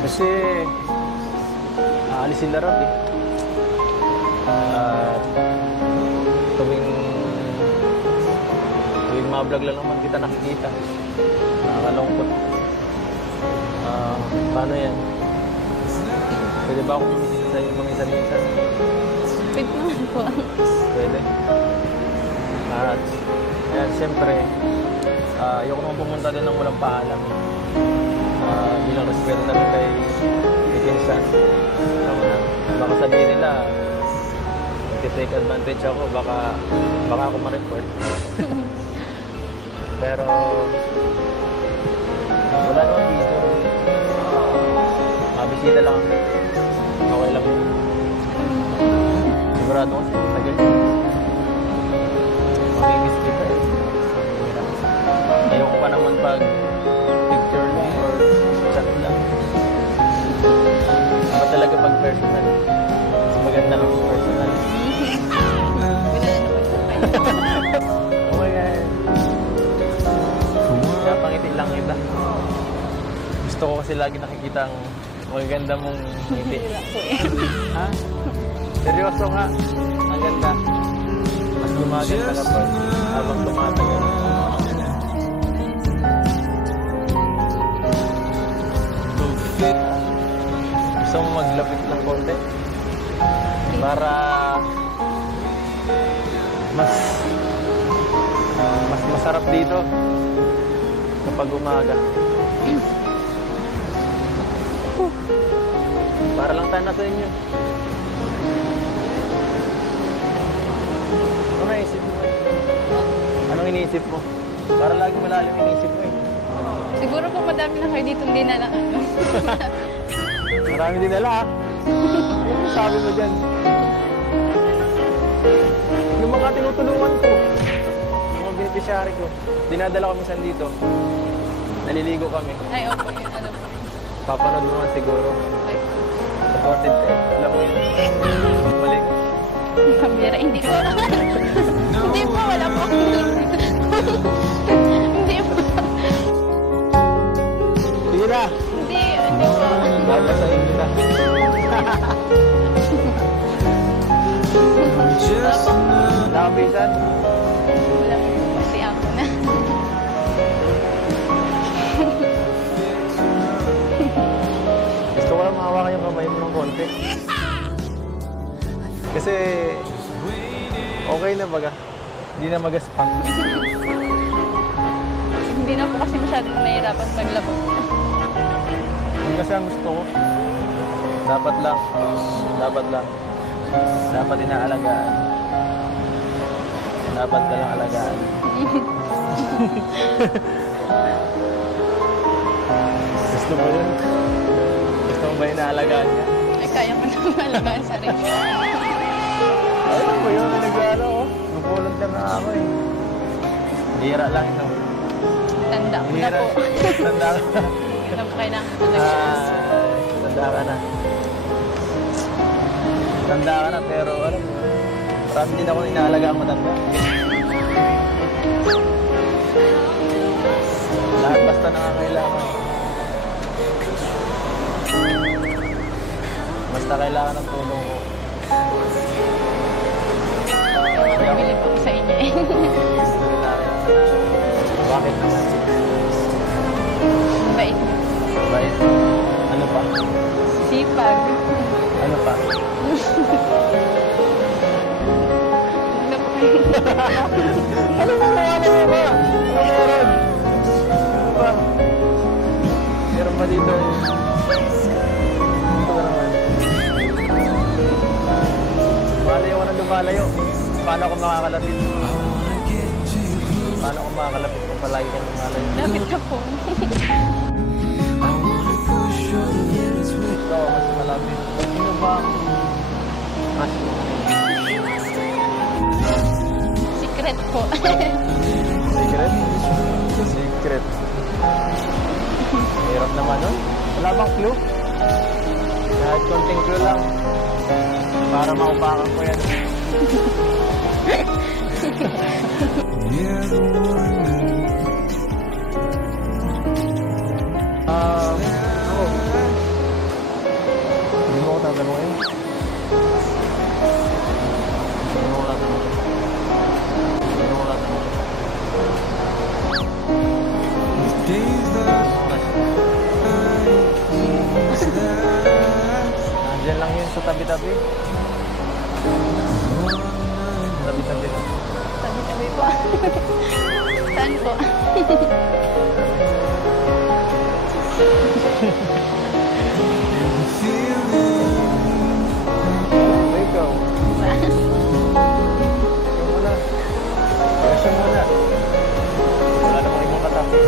Kasi aalis sila Rob eh. At tuwing ma-vlog lang naman kita nakikita. Nakakalungkot. Paano yan? Pwede ba akong bumisita sa'yo mga minsan-minsan? Pwede naman po. Pwede. At yan, siyempre, ayoko naman pumunta din ng walang paalam. Bilang respeto na rin kay Pinsan. Baka sabihin nila, take advantage ako, baka ako ma-report. Pero, wala naman dito. Mabisita lang. Okay lang. Sigurado ko sa tagal. Mamimiss kita eh. Ayoko pa naman pag picture lang or chat lang. Iba talaga pag personal. Mas maganda lang personal. Oh my God. Kaya pangiti lang kita. Gusto ko kasi lagi nakikita ang maganda mong ngiti. Ha? Seryoso nga. Ang ganda. Mas gumaganda ka pa habang tumatagal. Gusto mo maglapit ng konti? Para mas masarap dito kapag umaga. Para lang tayo na sa inyo. Ano naisip mo? Anong iniisip mo? Para lagi malalim iniisip mo eh. Siguro po madami na kayo dito hindi na lang. Marami din nala ha. Ano sabi mo dyan? Yung mga tinutulungan ko, yung mga beneficiary ko, dinadala ko minsan dito. Naliligo kami. Ay, opo. Ano po? Papanood mo naman siguro. Supported ka. Alam mo yun. Mali ko. Kamera, hindi po. Hindi po, wala po. Hindi po. Sige na. Hindi po. Babasahin kita. Nakabisan? Wala po. Kasi ako na. Gusto ko lang mahawakan yung kamay mo ng konti. Kasi okay na baga. Hindi na magaspang. Hindi na po kasi masyadong nahihirapan maglabas. Hindi kasi ang gusto ko. Dapat lang. Dapat inaalagaan. Dapat ka lang alagaan. Gusto mo yun? Gusto mo ba inaalagaan niya? Ay, kaya ko naman alagaan sarili. Ayun mo yun, nag-ano ko. Nag-volunteer na ako eh. Bira lang ito. Tanda ko na po. Tanda ka na. Hindi na po kailangan alagaan. Tanda ka na. Tanda ka na pero alam mo, marami din ako inaalagaan matanda. Lahat basta nangangailangan. Basta kailangan ng tulong ko. Bibili po sa inyo eh. Bakit naman? Bait. Bait? Ano pa? Sipag. Ano pa? Ano po kayo? Ano ba? Ano ba? Ano meron? Ano ba? Meron pa dito eh. Ito ka naman. Malayo ka na lumalayo. Paano ako makakalapit? Paano ako makakalapit kung palagi ka lumalayo? Lapit ka po. Ito, mas malapit. Sino ba? Mas Secret po. secret? Secret. Hirap naman nun. Wala bang clue? Kahit konting clue lang. Para maupakan ko yan. Ako. tanungin. Ano wala tanungin? Ano wala tanungin? Nandiyan lang yun sa tabi-tabi. Tabi-tabi lang. Tabi-tabi po. Saan po? Ikaw. Ikaw muna. Kasya muna. Wala namang ibang katabi.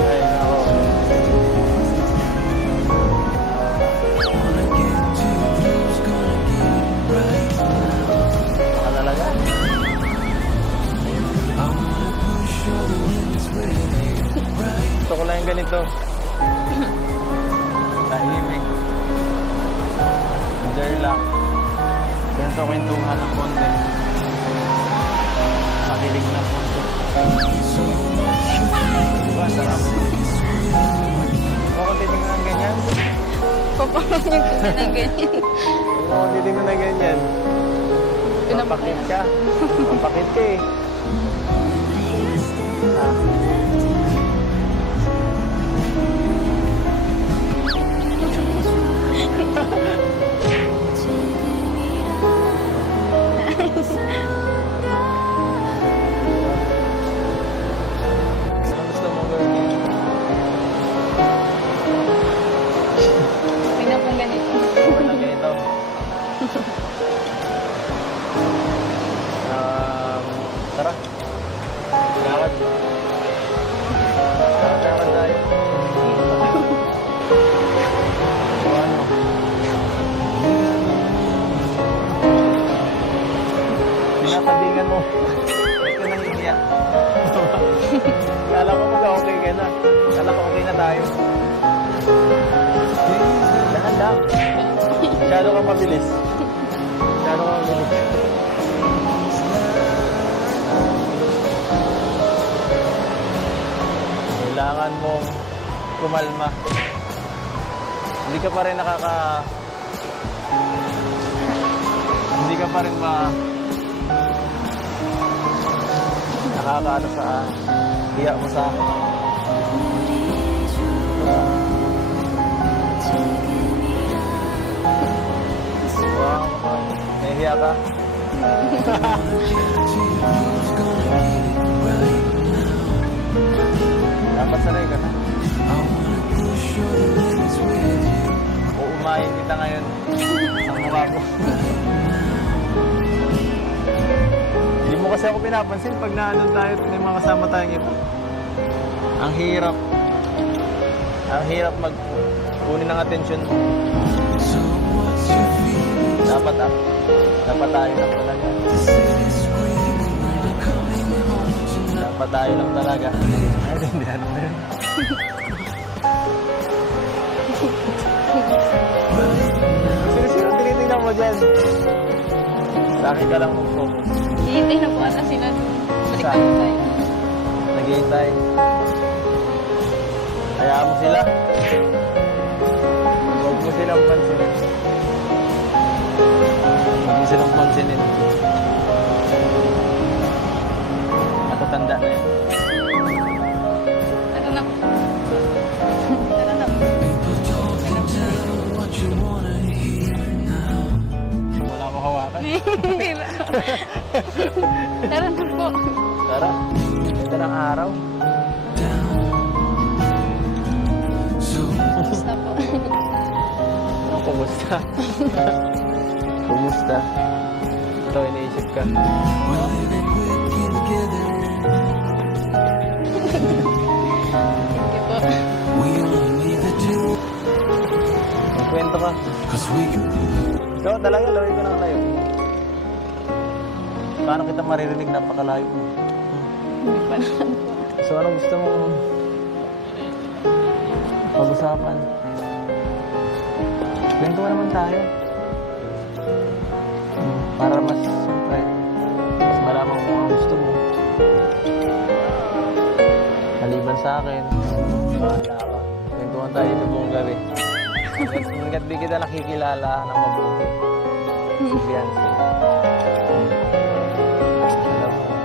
Ay, nako. Baka talaga. Gusto ko lang yung ganito. Tahimik. Enjoy lang. Ganito kwentuhan ng konti. Makilig ng konti. Diba? Sarap. Huwag kong titignan ng ganyan. Papaman yung kunin ng ganyan. Huwag kong titignan ng ganyan. Mapakit ka. Mapakit ka eh. Ah. Anong gusto mo gawin? May na pong ganito. Okay lang ganito. Tara. Lakad. Lakad tayo. So ano? Pinapabingan mo. Ba't ka nang iiyak? Kala ko mag-okay ka na. Kala ko okay na tayo. Dahan lang. Masyado kang mabilis. Masyado kang mabilis. Kailangan mong kumalma. Hindi ka pa rin hindi ka pa rin nakakaano sa hiya mo sa akin. Wow, nahihiya ka? Dapat sanay ka na. Uumayin kita ngayon sa mukha ko. Hindi mo kasi ako pinapansin pag naandun tayo at may mga kasama tayong iba. Ang hirap. Ang hirap kunin ng atensyon mo. Dapat tayo lang talaga. Dapat tayo lang talaga. Ay, tindihan mo yun. Sino tinitingnan mo dyan? Sa akin ka lang mag-focus. Hihintay na po ata sila. Balikan po tayo. Naghihintay. Hayaan mo sila. Huwag mo silang pansinin. Huwag mo silang pansinin. Matatanda na yan. Tara na po. Tara na po. Wala mo hawakan. Tara na po. Tara. Ganda ng araw. Basta po. Anong kumusta? Kumusta? Ito, iniisip ka. Thank you po. Magkwento ka. Ikaw talaga, lawin ko na kayo. Paano kita maririnig? Napakalayo mo. Hindi pa naman po. So, anong gusto mong pag-usapan? Kwento naman tayo. Para mas, siyempre, mas malaman mo kung ang gusto mo. Maliban sa akin, bahala ka. Kwento Nagkwentuhan tayo dito buong gabi. Hanggat di kita nakikilala ng mabuti. Fiancé. Alam mo,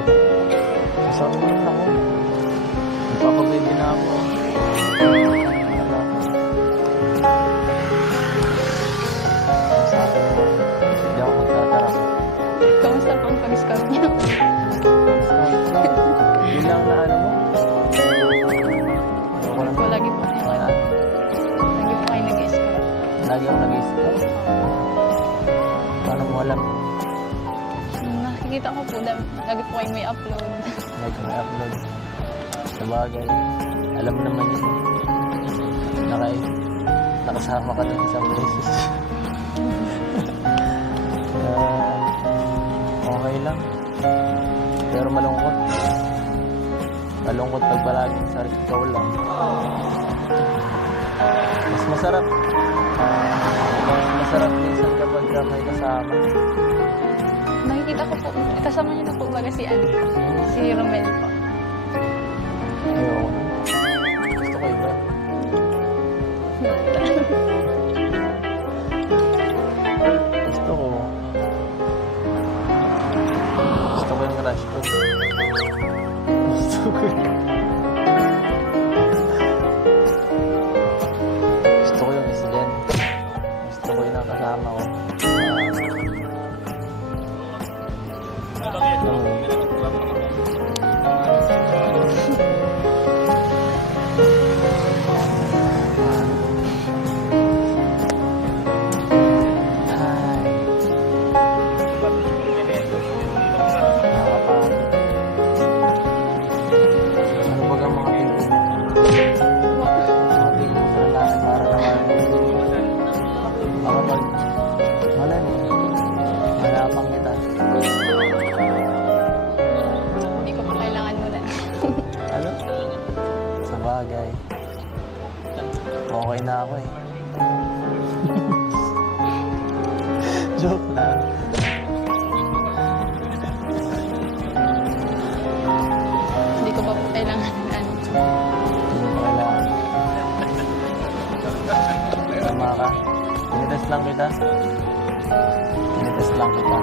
sasabi mo na ako. Nagpapababy na ako. Sabi mo, hindi ako magtatarap. Kamusta po ang pag-scout niyo? Yun lang na ano mo. Po, lagi po kayo nag-scout. Lagi ako nag-scout. Paano mo alam? Nakikita ko po, lagi po kayo may upload. Lagi may upload. Sabagay. Alam mo naman yun. Nakasama ka dun isang beses. Okay lang. Pero malungkot. Malungkot pag palaging sa ikaw lang. Mas masarap. Masarap minsan kapag may kasama. Nakikita ko po, kasama niyo na po baga si Romel po. Ayoko. Gusto ko iba. Gusto ko yung crush ko. Gusto ko yung incident. Gusto ko yung nakasama ko. Sabagay. Okay na ako eh. Joke lang. Hindi ko pa po kailangan Hindi ko kailangan. Tama ka. Tinitest lang kita. Tinitest lang kita.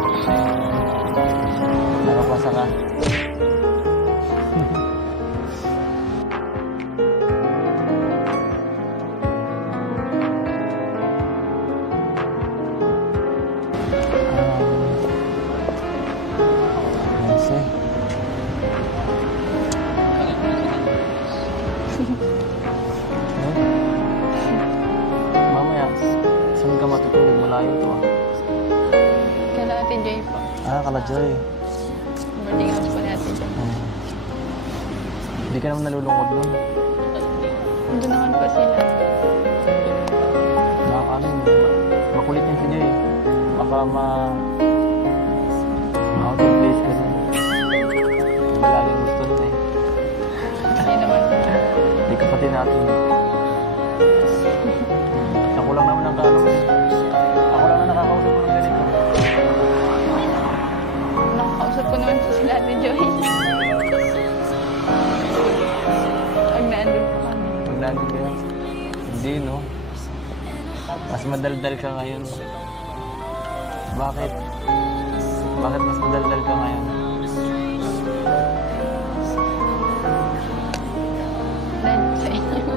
Nakapasa ka. Mamaya, saan ka matutulog? Malayo to ah. Kala Ate Joy po. Kala Joy. Boarding house po ni Ate Joy. Hindi ka naman nalulungkot nun. Doon naman po sila. Makulit yung si Joy. Baka out of place ka dun. Laging gusto dun eh. Hindi naman po. Hindi ka pati natin. Ako lang naman ang kaano. Ako lang ang nakakausap ko ng ganito. Nakakausap ko naman po sila Ate Joy. Pag naandun po kami. Pag nandun kayo? Hindi, no? Mas madaldal ka ngayon. Bakit? Bakit mas madaldal ka ngayon? Dahil sa inyo.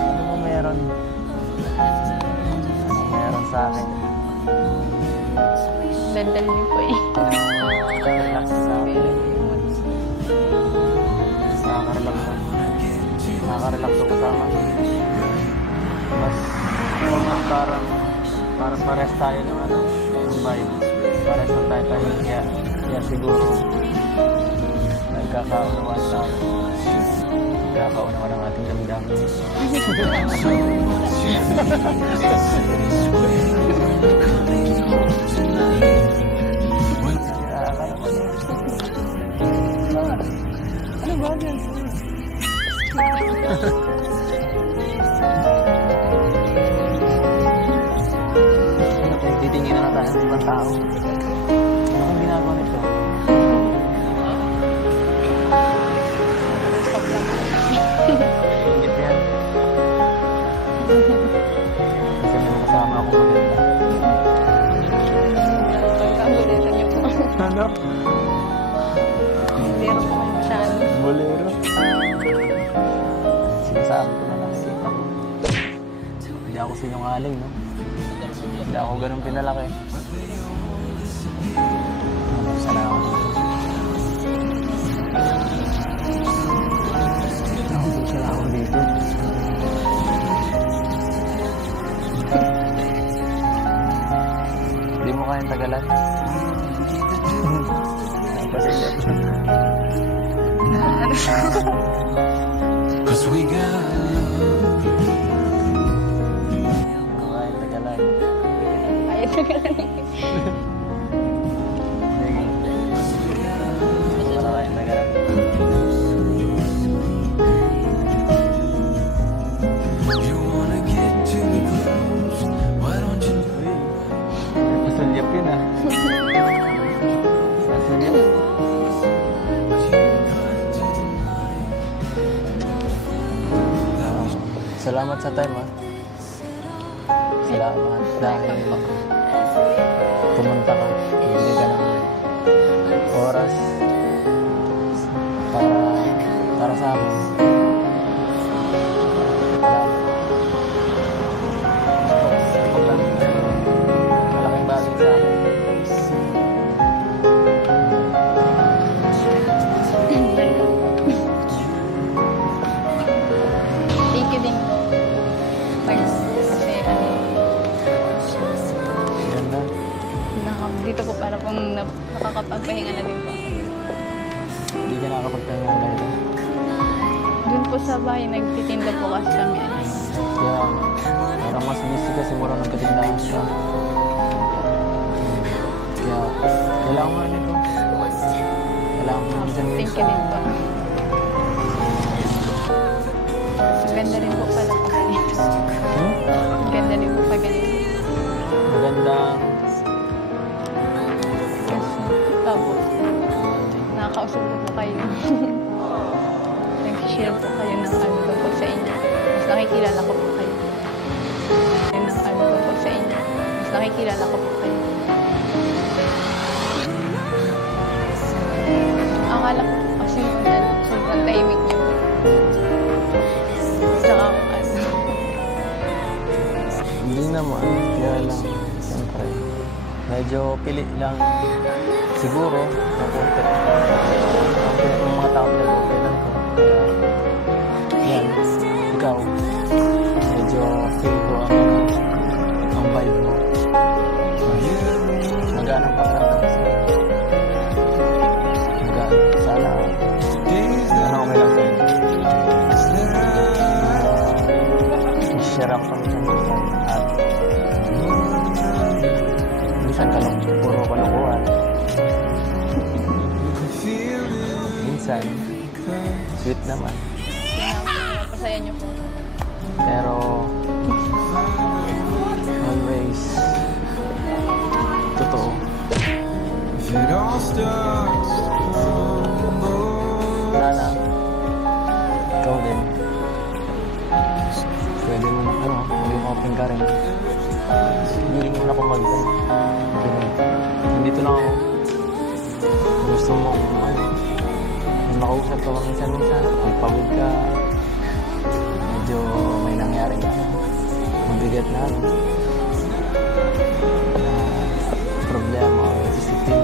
Ano mo meron? Ano meron sa akin? Daldal niyo po eh. Relax sa akin. Nakaka-relax ako. Nakaka-relax ako kasama. Mas parang pares tayo ng vibe. Pares lang tayo. Kaya siguro nagkakaunawaan tayo. Nagkakaunawaan ang ating damdamin. Ano ba yan? Titingin na tayo ng ibang tao. Ano kung ginagawa nito? Bolero. Sinasabi ko na nakikita ko. Hindi ako sinungaling, no? Hindi ako ganun pinalaki. Salamat. Salamat dito. Hindi mo kayang tagalan? Pasilip. Cause we got Hindi mo kayang tagalan. Ay, tagalan. Sige. Wala kayang tagalan. you wanna get too close. Why don't you Uy, pasulyap yun ah. Pasulyap. Salamat sa time ah. Salamat dahil pumunta ka. Bibili ka ng oras para sa amin. Malaking bagay sa akin. Thank you din po. Kasi Ganda. dito po para pong nakakapagpahinga na din po. Hindi ka nakakapagtayo ng ganito. Doon po sa bahay, nagtitinda po kasi kami. Kaya parang mas busy kasi mura nagkatindahan siya. Kaya kailangan mo na nito. Kailangan mo na dyan Thank you din po. Ang ganda rin po pala po ganito. Ang ganda rin po pa ganito. Magandang Opo. Nakakausap ko po kayo. Nag-share po kayo ng ano ko po sa inyo. Mas nakikilala ko po kayo. Ng ano ko po sa inyo. Mas nakikilala ko po kayo. Akala ko po kasi sobrang tahimik niyo. Tsaka ako ano. hindi naman. Kaya lang, siyempre, medyo pili lang. Siguro, napunta. Ang mga tao nag-operan ko. Kaya, yan, ikaw, medyo feel ko ang vibe mo. Magaan ang pakiramdam sa'yo. Magaan. Sana, ano okay lang sa'yo. I-share ako paminsan-minsan at minsan puro kalokohan. Minsan, sweet naman. Pasaya niyo po. Pero, always, totoo. if it all starts to crumble? Sana, ikaw din. Pwede mo na, maging open ka rin. Hiling mo na kung mag-dinig. Nandito lang ako. Gusto mo, may makausap ka ba minsan-minsan? Magpagod ka. Medyo may nangyari na. Mabigat na problema o isipin.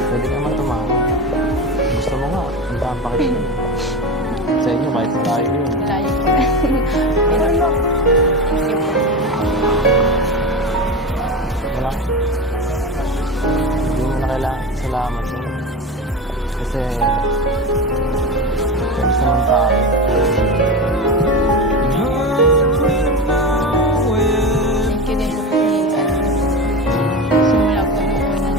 Pwede naman tumawag. Gusto mo nga, puntahan pa kita. Sa inyo, kahit malayo yun. Malayo po. Thank you po. Wala. Hindi mo na kailangan salamat mo. Kasi, kung saan tayo. Thank you din po simula po nung unang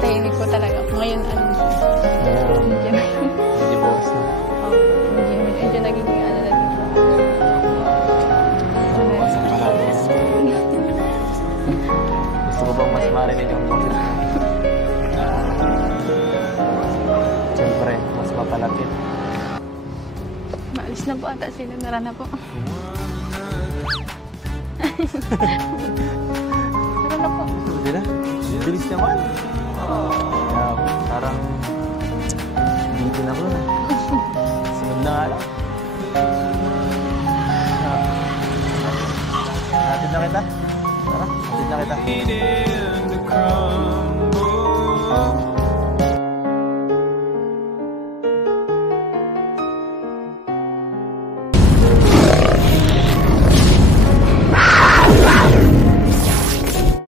tahimik po talaga. Ngayon, Ngayon, medyo divorce na. medyo nagiging ano na din po. Bukas ang palagi. Gusto ko bang mas marinig ang boses mo? Siyempre, mas mapalapit. Maalis na po ata sila. Nara na po. Nara na po. Hindi na. Bilis naman. Kaya parang Nabitin ako na. Sunod na nga lang. Hatid na kita. Tara, hatid na kita.